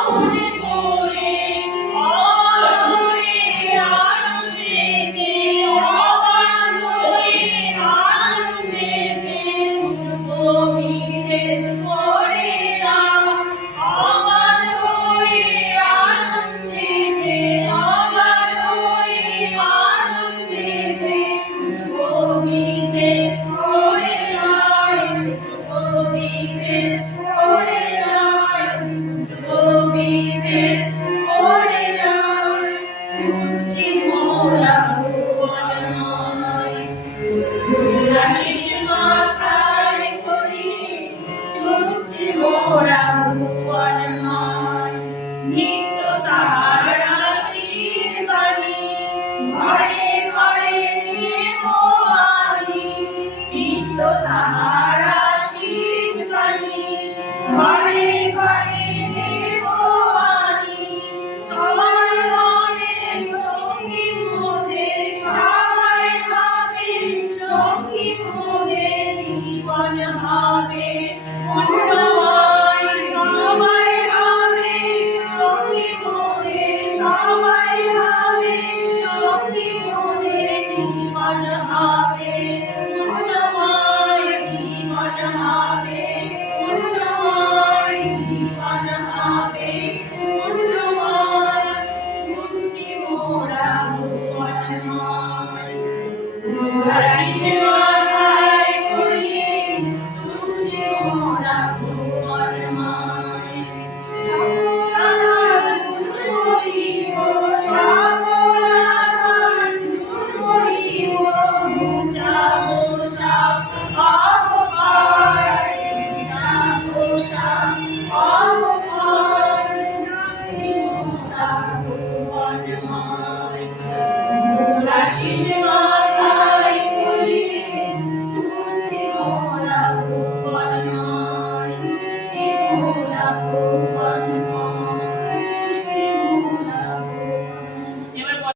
মনে করে অধরে আনন্দেতে অবাধ হয়ে আনন্দেতে ছুটবো করে যাওয়া অবাধ হয়ে আনন্দেতে অবাধ হয়ে আনন্দেতে ছুটবো করে যায় ছুটবো করে যায় করে যায় ছুটছি মোরা ভুবনময় আশিস মাথায় করি ছুটছি মোরা ভুবনময় নিত্য তাহার আশিস বাণী ঘরে ঘরে দেব আমি নিত্য তাহার আশিস বাণী ঘরে ঘরে দেব আমি সবাই হবেন সঙ্গী মোদের সবাই হবেন সঙ্গী মোদের জীবন হবে মন্ডময় সবাই হবে সঙ্গী মোদের সবাই হবে সঙ্গী মোদের জীবন হবে মন্ডময় জীবন হবে মন্ডময় জীবন হবে মন্ডময় ছুটছি মোরা ভুবনময় আশিস মাথায় করিয়ে ছুটছি মোরা ভুবনময় সকল ধরিব সকল ধরিব মুচাবো সাপ অবকার মুচাবো সাপ অবকার ছুটছি মোরা ভুবনময় আশিস মাথায় করিয়ে ছুটছি মোরা ভুবনময় ছুটছি মোরা ভুবনময়।